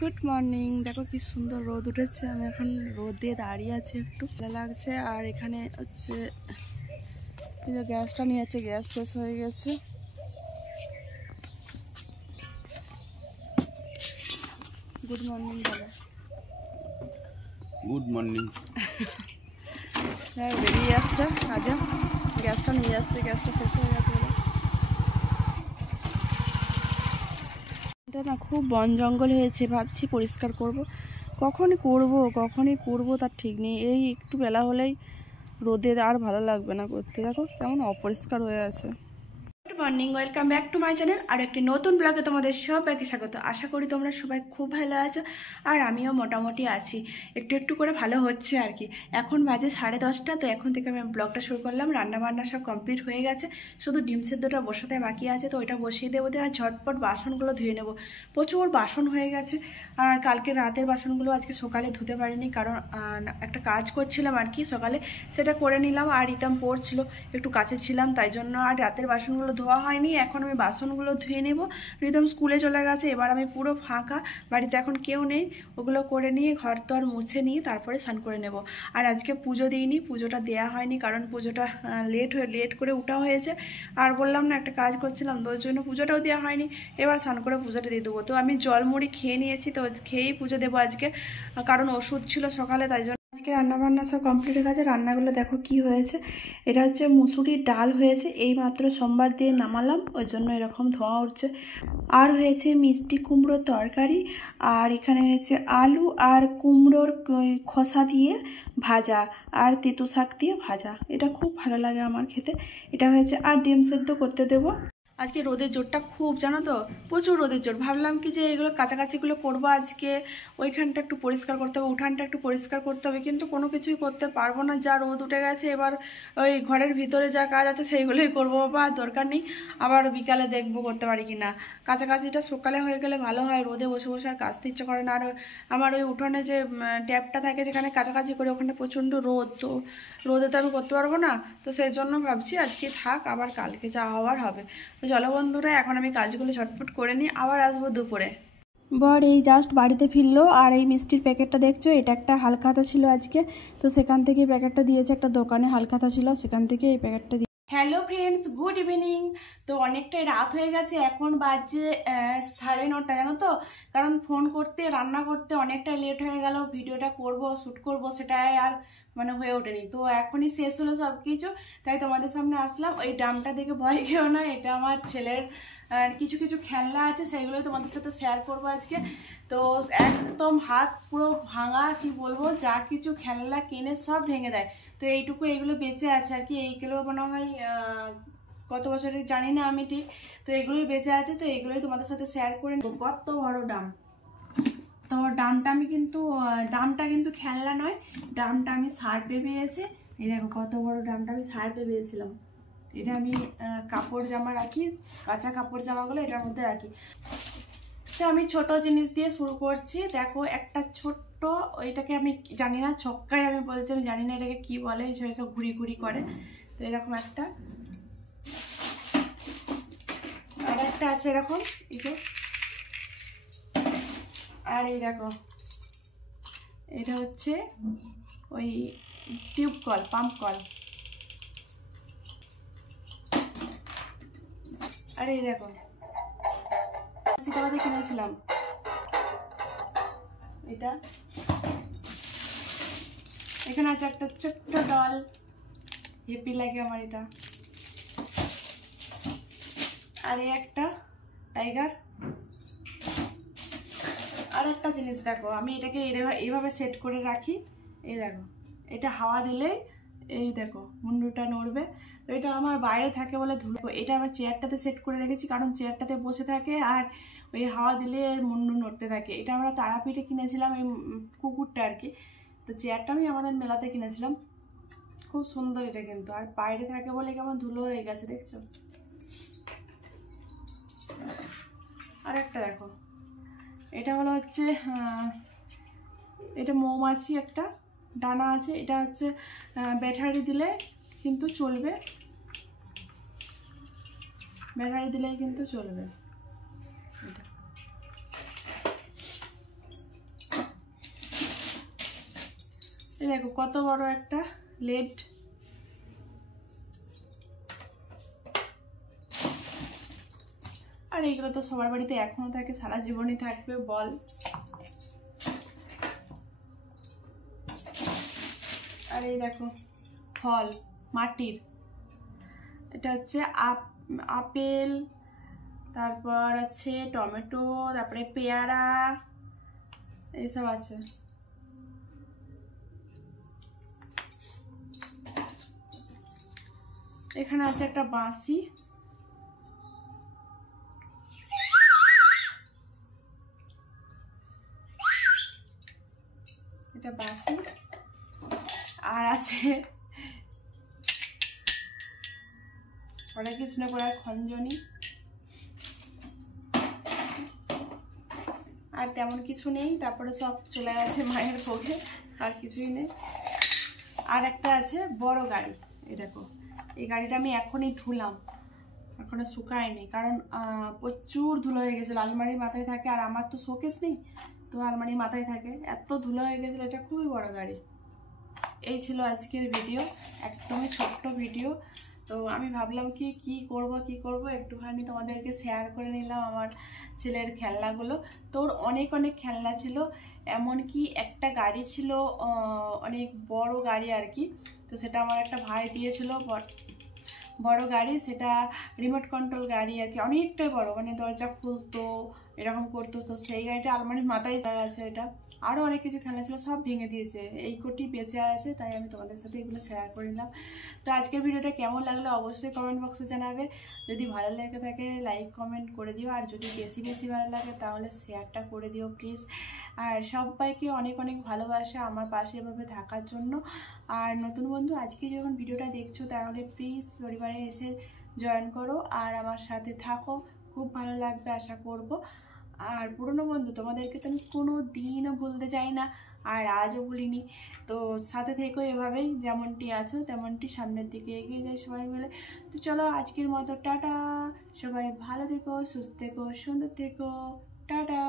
Good morning. দেখো কি সুন্দর রোদ উঠেছে। আমি এখন রোদ দিয়ে দাঁড়িয়ে আছি, একটু ভালো লাগছে। আর এখানে হচ্ছে গ্যাসটা নিয়ে যাচ্ছে, গ্যাস শেষ হয়ে গেছে। গুড মর্নিং বলো। Good morning. বেরিয়ে যাচ্ছে কাজে, গ্যাসটা নিয়ে যাচ্ছে, গ্যাসটা শেষ হয়ে গেছে বলে। এটা না খুব বন জঙ্গল হয়েছে, ভাবছি পরিষ্কার করব। কখনই করব তার ঠিক নেই। এই একটু বেলা হলেই রোদে আর ভালো লাগবে না করতে। দেখো কেমন অপরিষ্কার হয়ে আছে। Good morning, welcome back to my channel. আর একটি নতুন ব্লগে তোমাদের সবাইকে স্বাগত। আশা করি তোমরা সবাই খুব ভালো আছো, আর আমিও মোটামুটি আছি। একটু একটু করে ভালো হচ্ছে আর কি। এখন বাজে 10:30, তো এখন থেকে আমি ব্লগটা শুরু করলাম। রান্নাবান্না সব কমপ্লিট হয়ে গেছে, শুধু ডিম সেদ্ধটা বসাতে বাকি আছে, তো ওইটা বসিয়ে দেবো। আর ঝটপট বাসনগুলো ধুয়ে নেবো। প্রচুর বাসন হয়ে গেছে, আর কালকে রাতের বাসনগুলো আজকে সকালে ধুতে পারিনি, কারণ একটা কাজ করছিলাম আর কি সকালে, সেটা করে নিলাম। আর রিতম পড়ছিল, একটু কাছে ছিলাম, তাই জন্য আর রাতের বাসনগুলো ধোয়া হয়নি। এখন আমি বাসনগুলো ধুয়ে নেব। রিতম স্কুলে চলে গেছে, এবার আমি পুরো ফাঁকা, বাড়িতে এখন কেউ নেই। ওগুলো করে নিয়ে ঘর তো আর মুছে নিয়ে তারপরে স্নান করে নেব। আর আজকে পুজো দিইনি, পুজোটা দেওয়া হয়নি, কারণ পুজোটা লেট করে উঠা হয়েছে। আর বললাম না একটা কাজ করছিলাম, তো ওই জন্য পুজোটাও দেওয়া হয়নি। এবার স্নান করে পুজোটা দিয়ে দেবো। তো আমি জল মুড়ি খেয়ে নিয়েছি, তো খেয়েই পুজো দেবো আজকে, কারণ ওষুধ ছিল সকালে, তাই জন্য। আজকে রান্নাবান্না সব কমপ্লিট হয়ে গেছে। রান্নাগুলো দেখো কি হয়েছে। এটা হচ্ছে মুসুরির ডাল হয়েছে, এই মাত্র সোমবার দিয়ে নামালাম, ওই জন্য এরকম ধোঁয়া উঠছে। আর হয়েছে মিষ্টি কুমড়োর তরকারি, আর এখানে হয়েছে আলু আর কুমড়োর খোসা দিয়ে ভাজা, আর তেঁতু শাক দিয়ে ভাজা। এটা খুব ভালো লাগে আমার খেতে। এটা হয়েছে, আর ডিম সেদ্ধ করতে দেবো। আজকে রোদের জোরটা খুব, জানো তো, প্রচুর রোদের জোর। ভাবলাম কি যে এগুলো কাছাকাছিগুলো করবো আজকে, ওইখানটা একটু পরিষ্কার করতে হবে, উঠানটা একটু পরিষ্কার করতে হবে, কিন্তু কোনো কিছুই করতে পারবো না, যা রোদ উঠে গেছে। এবার ওই ঘরের ভিতরে যা কাজ আছে সেইগুলোই করবো, বা দরকার নেই, আবার বিকালে দেখবো করতে পারি কি না। কাছাকাছিটা সকালে হয়ে গেলে ভালো হয়, রোদে বসে বসে আর কাচতে ইচ্ছে করে না। আর আমার ওই উঠোনে যে ট্যাপটা থাকে, যেখানে কাছাকাছি করে, ওখানে প্রচণ্ড রোদ, তো রোদে তো আমি করতে পারবো না। তো সেই জন্য ভাবছি আজকে থাক, আবার কালকে যা হওয়ার হবে। তো চলো বন্ধুরা, এখন আমি কাজগুলো ঝটপট করে নিই, আবার আসবো দুপুরে। বর এই জাস্ট বাড়িতে ফিরলো। আর এই মিষ্টির প্যাকেটটা দেখছো, এটা একটা হালখাতা ছিল আজকে, তো সেখান থেকে প্যাকেটটা দিয়েছে, একটা দোকানে হালখাতা ছিল, সেখান থেকে এই প্যাকেটটা। Hello friends, good evening. তো অনেকটাই রাত হয়ে গেছে, এখন বাজে 9:30, জানো তো, কারণ ফোন করতে রান্না করতে অনেকটাই লেট হয়ে গেল। ভিডিওটা করব, শ্যুট করব, সেটাই আর হয়ে ওঠেনি। তো এখনই শেষ হলো সব কিছু, তাই তোমাদের সামনে আসলাম। ওই ড্রামটা দেখে ভয় খেও না, এটা আমার ছেলের কিছু কিছু খেলনা আছে, সেইগুলোই তোমাদের সাথে শেয়ার করবো আজকে। তো একদম হাত পুরো ভাঙা, কি বলবো, যা কিছু খেলনা কিনে সব ভেঙে দেয়। তো এইটুকু এইগুলো বেঁচে আছে আর কি। এইগুলো মনে হয় কত বছরের জানি না আমি ঠিক, তো এগুলোই বেঁচে আছে। তো এগুলোই তোমাদের সাথে শেয়ার করে। কত বড় ডাম! তো ডামটা কিন্তু খেলনা নয়, ডামটা আমি সার্ফে পেয়েছি। এই দেখো কত বড় ডামটা আমি সার্ফে পেয়েছিলাম। এটা আমি কাপড় জামা রাখি, কাঁচা কাপড় জামাগুলো এটার মধ্যে রাখি। তো আমি ছোট জিনিস দিয়ে শুরু করছি। দেখো একটা ছোট্ট, ওইটাকে আমি জানি না, ছক্কাই আমি বলছি, আমি জানি না এটাকে কি বলে, সব ঘুরি ঘুরি করে। তো এরকম একটা, আর একটা আছে এরকম, এই যে। আর এই দেখো, এটা হচ্ছে ওই টিউব কল, পাম্প কল। আর এই দেখো, 80 টাকা দিয়ে কিনেছিলাম এটা। এখানে আছে একটা ছোট্ট ডল, হেপি লাগে আমার এটা। আর এই একটা টাইগার। আর একটা জিনিস দেখো, আমি এটাকে এইভাবে সেট করে রাখি। এই দেখো, এটা হাওয়া দিলে এই দেখো মুন্ডুটা নড়বে। তো এটা আমার বাইরে থাকে বলে ধুলো। এটা আমার চেয়ারটাতে সেট করে রেখেছি, কারণ চেয়ারটাতে বসে থাকে আর ওই হাওয়া দিলে মুন্ডু নড়তে থাকে। এটা আমরা তারাপীঠে কিনেছিলাম, এই কুকুরটা আর কি। তো চেয়ারটা আমি আমাদের মেলাতে কিনেছিলাম, খুব সুন্দর এটা কিন্তু। আর বাইরে থাকে বলে কেমন ধুলো হয়ে গেছে, দেখছো। আর একটা দেখো, এটা হলো হচ্ছে এটা মৌমাছি, একটা ডানা আছে। এটা হচ্ছে ব্যাটারি দিলে কিন্তু চলবে, ব্যাটারি দিলেই কিন্তু চলবে এটা। দেখো কত বড় একটা লেড। আর এইগুলো তো সবার বাড়িতে এখনো থাকে, সারা জীবনই থাকবে বল। আর এই দেখো ফল মাটির, এটা হচ্ছে আপেল, তারপর আছে টমেটো, তারপরে পেয়ারা, এইসব আছে। এখানে আছে একটা বাঁশি, এটা বাঁশি। আর আছে হরে কৃষ্ণ করার খঞ্জনি। আর তেমন কিছু নেই, তারপরে সব চলে গেছে মায়ের ভোগে, আর কিছুই নেই। আর একটা আছে বড় গাড়ি, এই দেখো এই গাড়িটা আমি এখনই ধুলাম, এখনো শুকায়নি, কারণ প্রচুর ধুলো হয়ে গেছিলো। আলমারির মাথায় থাকে, আর আমার তো শোকেস নেই, তো আলমারির মাথায় থাকে, এত ধুলো হয়ে গেছিলো। এটা খুবই বড় গাড়ি। এই ছিল আজকের ভিডিও, একদমই ছোট্ট ভিডিও। তো আমি ভাবলাম কি করব একটুখানি তোমাদেরকে শেয়ার করে নিলাম আমার ছেলের খেলনাগুলো। তোর অনেক খেলনা ছিল, এমনকি একটা গাড়ি ছিল, অনেক বড় গাড়ি আর কি। তো সেটা আমার একটা ভাই দিয়েছিল, বড় গাড়ি, সেটা রিমোট কন্ট্রোল গাড়ি আর কি, অনেকটাই বড়, মানে দরজা খুলতো এরকম করতো। তো সেই গাড়িটা আলমারির মাথায় আছে। এটা আরও অনেক কিছু খেলনা ছিল, সব ভেঙে দিয়েছে, এই কোটি বেঁচে আছে, তাই আমি তোমাদের সাথে এগুলো শেয়ার করে নিলাম। তো আজকের ভিডিওটা কেমন লাগলো অবশ্যই কমেন্ট বক্সে জানাবে। যদি ভালো লেগে থাকে লাইক কমেন্ট করে দিও, আর যদি বেশি ভালো লাগে তাহলে শেয়ারটা করে দিও প্লিজ। আর সবাইকে অনেক ভালোবাসা আমার পাশে এভাবে থাকার জন্য। আর নতুন বন্ধু আজকে যখন ভিডিওটা দেখছো তাহলে প্লিজ পরিবারে এসে জয়েন করো আর আমার সাথে থাকো, খুব ভালো লাগবে আশা করব। আর পুরনো বন্ধু তোমাদেরকে তো আমি কোনো দিনও ভুলতে চাই না, আর আজও ভুলিনি। তো সাথে থেকো এভাবেই, যেমনটি আছো তেমনটি সামনের দিকে এগিয়ে যাই সবাই মিলে। তো চলো আজকের মতো টাটা, সবাই ভালো থেকো, সুস্থ থেকো, সুন্দর থেকো, টাটা।